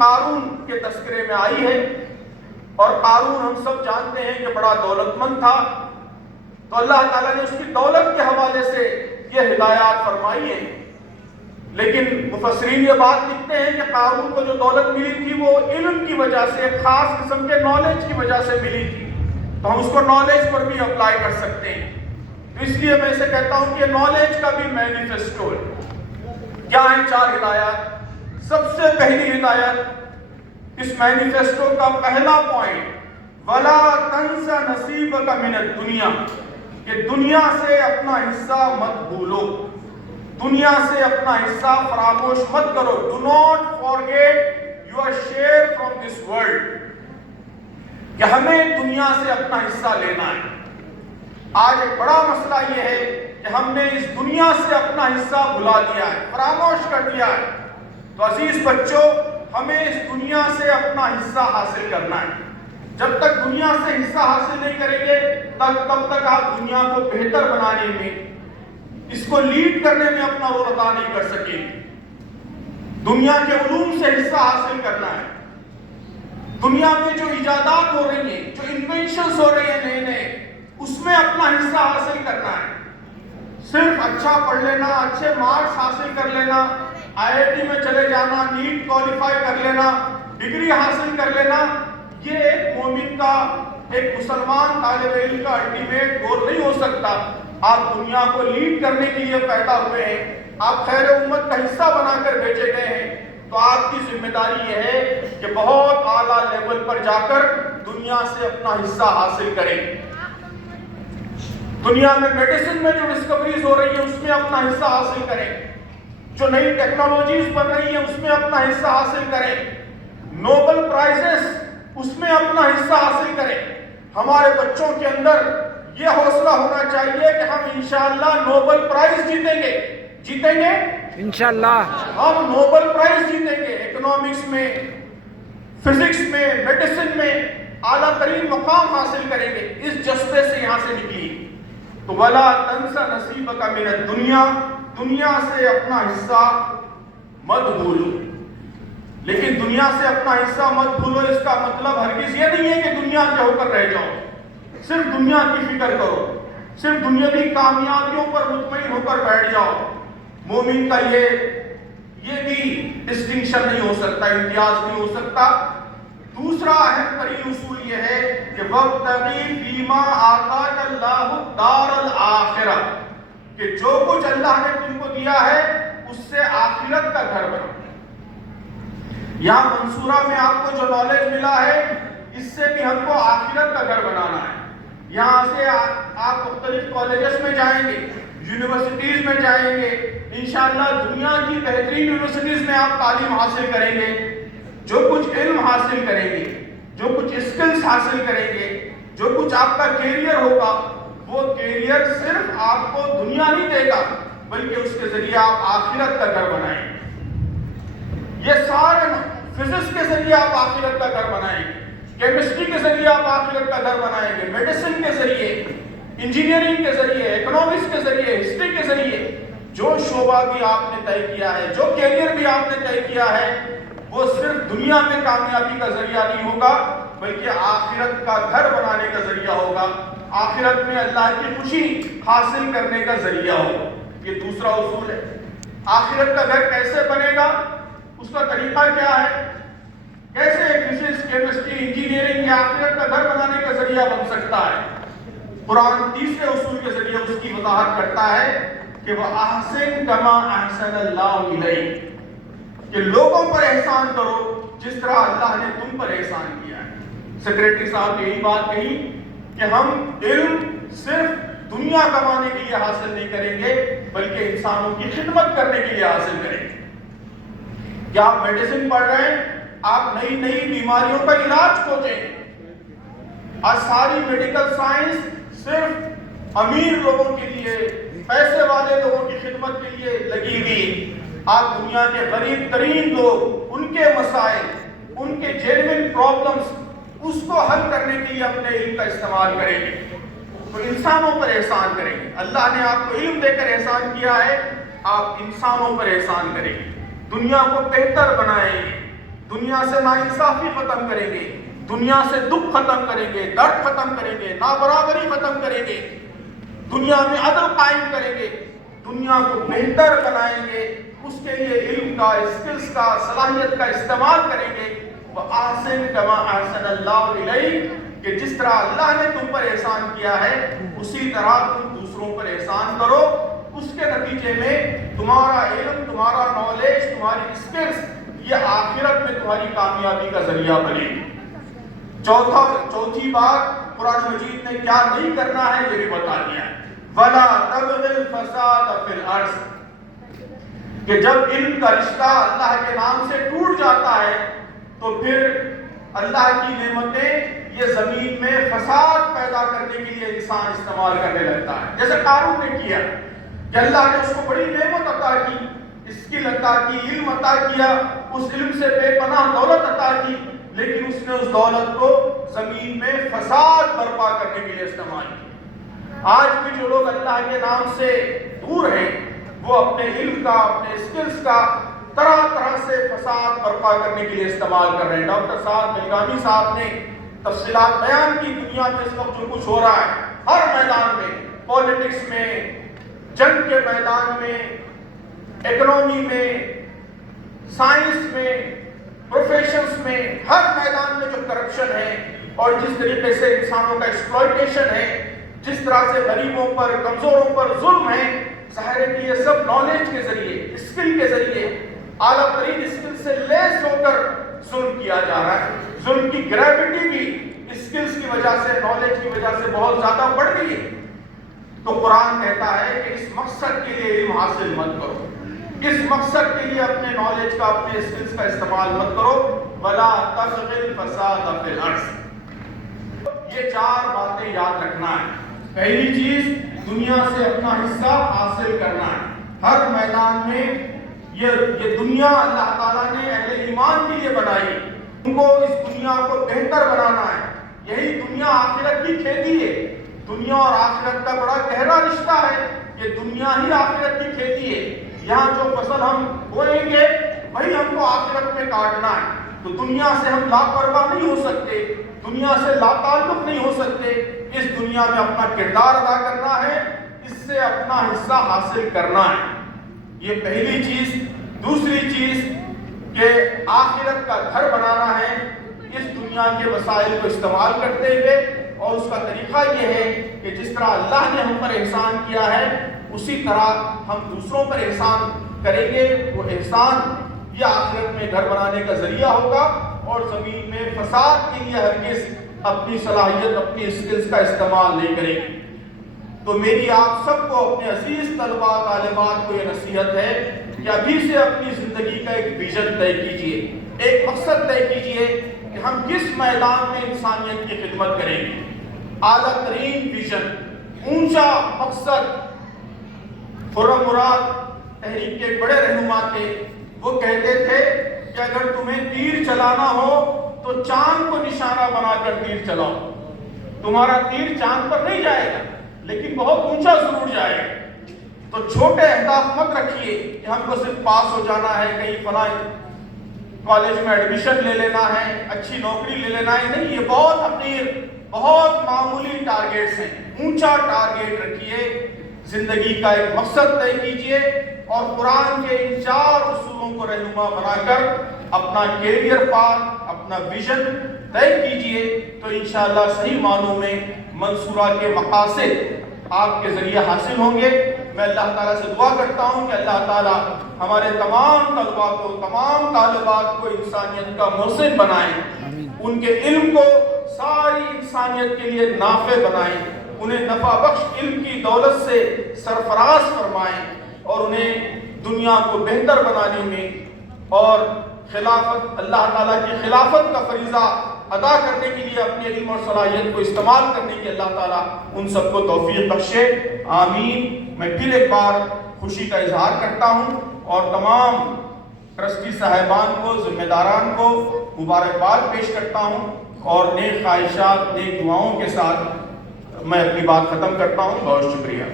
قارون کے تذکرے میں آئی ہے، اور قارون ہم سب جانتے ہیں کہ بڑا دولت مند تھا، تو اللہ تعالیٰ نے اس کی دولت کے حوالے سے یہ ہدایات فرمائی ہیں۔ لیکن مفسرین یہ بات لکھتے ہیں کہ قارون کو جو دولت ملی تھی وہ علم کی وجہ سے، ایک خاص قسم کے نالج کی وجہ سے ملی تھی، تو ہم اس کو نالج پر بھی اپلائی کر سکتے ہیں۔ تو اس لیے میں اسے کہتا ہوں کہ نالج کا بھی مینیفیسٹو ہے۔ کیا ہیں 4 ہدایات؟ سب سے پہلی ہدایت، اس مینیفیسٹو کا پہلا پوائنٹ، وَلَا تَنْسَ نَصِيبَكَ مِنَ الدُّنْيَا، کہ دنیا سے اپنا حصہ مت بھولو، دنیا سے اپنا حصہ فراموش مت کرو۔ Do not forget your share from this world، کہ ہمیں دنیا سے اپنا حصہ لینا ہے۔ آج ایک بڑا مسئلہ یہ ہے کہ ہم نے اس دنیا سے اپنا حصہ بھلا دیا ہے، فراموش کر دیا ہے۔ تو عزیز بچوں، ہمیں اس دنیا سے اپنا حصہ حاصل کرنا ہے۔ جب تک دنیا سے حصہ حاصل نہیں کریں گے تب تک آپ دنیا کو بہتر بنانے میں، اس کو لیڈ کرنے میں اپنا رول ادا نہیں کر سکیں گے۔ دنیا کے علوم سے حصہ حاصل کرنا ہے۔ دنیا میں جو ایجادات ہو رہی ہیں، جو انوینشنز ہو رہے ہیں نئے نئے، اس میں اپنا حصہ حاصل کرنا ہے۔ صرف اچھا پڑھ لینا، اچھے مارکس حاصل کر لینا، IIT میں چلے جانا، نیٹ کوالیفائی کر لینا، ڈگری حاصل کر لینا، یہ ایک مومن کا، ایک مسلمان طالب علم کا الٹیمیٹ گول نہیں ہو سکتا۔ آپ دنیا کو لیڈ کرنے کے لیے پیدا ہوئے ہیں، آپ خیر امت کا حصہ بنا کر بھیجے گئے ہیں، تو آپ کی ذمہ داری یہ ہے کہ بہت اعلیٰ لیول پر جا کر دنیا سے اپنا حصہ حاصل کریں۔ دنیا میں میڈیسن میں جو ڈسکوریز ہو رہی ہیں اس میں اپنا حصہ حاصل کریں، جو نئی ٹیکنالوجیز بن رہی ہیں اس میں اپنا حصہ حاصل کریں، نوبل پرائزز اس میں اپنا حصہ حاصل کریں۔ ہمارے بچوں کے اندر یہ حوصلہ ہونا چاہیے کہ ہم انشاءاللہ نوبل پرائز جیتیں گے، جیتیں گے انشاءاللہ، ہم نوبل پرائز جیتیں گے، اکنامکس میں، فزکس میں، میڈیسن میں اعلیٰ ترین مقام حاصل کریں گے، اس جذبے سے یہاں سے نکلی۔ تو وَلَا تَنْسَ نَصِيبَكَ مِنَ الدُّنْيَا، دنیا سے اپنا حصہ مت بھولو۔ لیکن دنیا سے اپنا حصہ مت بھولو اس کا مطلب ہرگز یہ نہیں ہے کہ دنیا کے ہو کر رہ جاؤ، صرف دنیا کی فکر کرو، صرف دنیاوی کامیابیوں پر مطمئن ہو کر بیٹھ جاؤ۔ مومن کا یہ بھی ڈسٹنکشن نہیں ہو سکتا، امتیاز نہیں ہو سکتا۔ دوسرا اہم ترین اصول یہ ہے کہ وَابْتَغِ فِيمَا آتَاكَ اللَّهُ الدَّارَ الْآخِرَةَ، کہ جو کچھ اللہ نے تم کو دیا ہے اس سے آخرت کا گھر بناؤ۔ یہاں منصورہ میں آپ کو جو نالج ملا ہے اس سے بھی ہم کو آخرت کا گھر بنانا ہے۔ یہاں سے آپ مختلف کالجز میں جائیں گے، یونیورسٹیز میں جائیں گے، انشاءاللہ دنیا کی بہترین یونیورسٹیز میں آپ تعلیم حاصل کریں گے، جو کچھ علم حاصل کریں گے، جو کچھ اسکلز حاصل کریں گے، جو کچھ آپ کا کیریئر ہوگا، وہ کیریئر صرف آپ کو دنیا نہیں دے گا بلکہ اس کے ذریعے آپ آخرت کا گھر بنائیں گے۔ یہ سارے فزکس کے ذریعے آپ آخرت کا گھر بنائیں گے، کیمسٹری کے ذریعے آپ آخرت کا گھر بنائیں گے، میڈیسن کے ذریعے، انجینئرنگ کے ذریعے، اکنامکس کے ذریعے، ہسٹری کے ذریعے، جو شعبہ بھی آپ نے طے کیا ہے، جو کیریئر بھی آپ نے طے کیا ہے، وہ صرف دنیا میں کامیابی کا ذریعہ نہیں ہوگا بلکہ آخرت کا گھر بنانے کا ذریعہ ہوگا، آخرت میں اللہ کی خوشی حاصل کرنے کا ذریعہ ہوگا۔ یہ دوسرا اصول ہے۔ آخرت کا گھر کیسے بنے گا، اس کا طریقہ کیا ہے، کیسے فزکس، کیمسٹری، انجینئرنگ یا آخرت کا گھر بنانے کا ذریعہ بن سکتا ہے۔ قرآن تیسرے اصول کے ذریعے اس کی وضاحت کرتا ہے کہ وہ احسن کما احسن اللہ الیک، کہ لوگوں پر احسان کرو جس طرح اللہ نے تم پر احسان کیا ہے۔ سیکریٹری صاحب نے یہی بات کہی کہ ہم علم صرف دنیا کمانے کے لیے حاصل نہیں کریں گے بلکہ انسانوں کی خدمت کرنے کے لیے حاصل کریں گے۔ کیا آپ میڈیسن پڑھ رہے ہیں، آپ نئی نئی بیماریوں کا علاج کھوجیں۔ آج ساری میڈیکل سائنس صرف امیر لوگوں کے لیے، پیسے والے لوگوں کی خدمت کے لیے لگی ہوئی۔ آپ دنیا کے غریب ترین لوگ، ان کے مسائل، ان کے جینوئن پرابلمز، اس کو حل کرنے کے لیے اپنے علم کا استعمال کریں گے۔ تو انسانوں پر احسان کریں گے۔ اللہ نے آپ کو علم دے کر احسان کیا ہے، آپ انسانوں پر احسان کریں گے، دنیا کو بہتر بنائیں گے، دنیا سے ناانصافی ختم کریں گے، دنیا سے دکھ ختم کریں گے، درد ختم کریں گے، نابرابری ختم کریں گے، دنیا میں عدل قائم کریں گے، دنیا کو بہتر بنائیں گے، اس کے لیے علم کا، اسکلز کا، صلاحیت کا استعمال کریں گے۔ وَأَحْسِن كَمَا أَحْسَنَ اللَّهُ إِلَيْكَ، کہ جس طرح اللہ نے تم پر احسان کیا ہے اسی طرح تم دوسروں پر احسان کرو۔ اس کے نتیجے میں تمہارا علم، تمہارا نالج، تمہاری اسکلز یہ آخرت میں تمہاری کامیابی کا ذریعہ بنے گی۔ چوتھی بات قرآن مجید نے کیا نہیں کرنا ہے یہ بھی بتا دیا ہے، وَلَا تَبْغِ الْفَسَادَ فِي الْأَرْضِ، کہ جب علم کا رشتہ اللہ کے نام سے ٹوٹ جاتا ہے تو پھر اللہ کی نعمتیں یہ زمین میں فساد پیدا کرنے کے لیے انسان استعمال کرنے لگتا ہے، جیسے قارون نے کیا کہ اللہ نے اس کو بڑی نعمت عطا کی، اسکل عطا کی، علم عطا کیا، اس علم سے بے پناہ دولت عطا کی، لیکن اس نے اس دولت کو زمین میں فساد برپا کرنے کے لیے استعمال کیا۔ آج بھی جو لوگ اللہ کے نام سے دور ہیں وہ اپنے علم کا، اپنے اسکلز کا طرح طرح سے فساد برپا کرنے کے لیے استعمال کر رہے ہیں۔ ڈاکٹر صاحب ملگانی صاحب نے تفصیلات بیان کی، دنیا میں اس وقت جو کچھ ہو رہا ہے ہر میدان میں، پولیٹکس میں، جنگ کے میدان میں، اکنامی میں، سائنس میں، پروفیشنز میں، ہر میدان میں جو کرپشن ہے اور جس طریقے سے انسانوں کا ایکسپلائٹیشن ہے، جس طرح سے غریبوں پر، کمزوروں پر ظلم ہے، ظاہر ہے کہ یہ سب نالج کے ذریعے، اسکل کے ذریعے، اعلیٰ ترین اسکل سے لیس ہو کر ظلم کیا جا رہا ہے۔ ظلم کی گریوٹی بھی اسکلز کی وجہ سے، نالج کی وجہ سے بہت زیادہ بڑھ گئی ہے۔ تو قرآن کہتا ہے کہ اس مقصد کے لیے علم حاصل مت کرو، اس مقصد کے لیے اپنے نالج کا، اپنے اسکلز کا استعمال مت کرو، وَلَا تَبْغِ الْفَسَادَ فِي الْأَرْضِ۔ یہ 4 باتیں یاد رکھنا ہے۔ پہلی چیز دنیا سے اپنا حصہ حاصل کرنا ہے۔ ہر میدان میں یہ دنیا اللہ تعالیٰ نے اہل ایمان کے لیے بنائی، ان کو اس دنیا کو بہتر بنانا ہے۔ یہی دنیا آخرت کی کھیتی ہے۔ دنیا اور آخرت کا بڑا گہرا رشتہ ہے، یہ دنیا ہی آخرت کی کھیتی ہے۔ یہاں جو فصل ہم بوئیں گے وہی ہم کو آخرت میں کاٹنا ہے۔ تو دنیا سے ہم لاپرواہ نہیں ہو سکتے، دنیا سے لا تعلق نہیں ہو سکتے، اس دنیا میں اپنا کردار ادا کرنا ہے، اس سے اپنا حصہ حاصل کرنا ہے۔ یہ پہلی چیز۔ دوسری چیز کہ آخرت کا گھر بنانا ہے، اس دنیا کے وسائل کو استعمال کرتے ہوئے، اور اس کا طریقہ یہ ہے کہ جس طرح اللہ نے ہم پر احسان کیا ہے اسی طرح ہم دوسروں پر احسان کریں گے۔ وہ احسان یہ آخرت میں گھر بنانے کا ذریعہ ہوگا، اور زمین میں فساد کے لیے ہرگز اپنی صلاحیت، اپنی اسکلز کا استعمال نہیں کریں گے۔ تو میری آپ سب کو، اپنے عزیز طلباء طالبات کو یہ نصیحت ہے کہ ابھی سے اپنی زندگی کا ایک ویژن طے کیجئے، ایک مقصد طے کیجئے کہ ہم کس میدان میں انسانیت کی خدمت کریں گے۔ اعلیٰ ترین ویژن، اونچا مقصد۔ خرم مراد تحریک کے بڑے رہنما تھے، وہ کہتے تھے کہ اگر تمہیں تیر چلانا ہو تو چاند کو نشانہ بنا کر تیر چلاؤ۔ تمہارا تیر چاند پر نہیں جائے گا لیکن بہت اونچا ضرور جائے گا۔ تو چھوٹے اہداف مت رکھیے کہ ہم کو صرف پاس ہو جانا ہے، کہیں فلاں کالج میں ایڈمیشن لے لینا ہے، اچھی نوکری لے لینا ہے، نہیں، یہ بہت حقیر، بہت معمولی ٹارگیٹس ہیں۔ اونچا ٹارگیٹ رکھیے، زندگی کا ایک مقصد طے کیجئے، اور قرآن کے ان 4 اصولوں کو رہنما بنا کر اپنا کیریئر پاتھ، اپنا ویژن طے کیجئے، تو انشاءاللہ صحیح معنوں میں منصورہ کے مقاصد آپ کے ذریعے حاصل ہوں گے۔ میں اللہ تعالیٰ سے دعا کرتا ہوں کہ اللہ تعالیٰ ہمارے تمام طلباء کو، تمام طالبات کو انسانیت کا محسن بنائیں، ان کے علم کو ساری انسانیت کے لیے نافع بنائیں، انہیں نفع بخش علم کی دولت سے سرفراز فرمائیں، اور انہیں دنیا کو بہتر بنانے میں اور خلافت، اللہ تعالیٰ کی خلافت کا فریضہ ادا کرنے کے لیے اپنے علم اور صلاحیت کو استعمال کرنے کی اللہ تعالیٰ ان سب کو توفیق بخشے، آمین۔ میں پھر ایک بار خوشی کا اظہار کرتا ہوں، اور تمام ٹرسٹی صاحبان کو، ذمہ داران کو مبارکباد پیش کرتا ہوں، اور نیک خواہشات، نیک دعاؤں کے ساتھ میں اپنی بات ختم کرتا ہوں۔ بہت شکریہ۔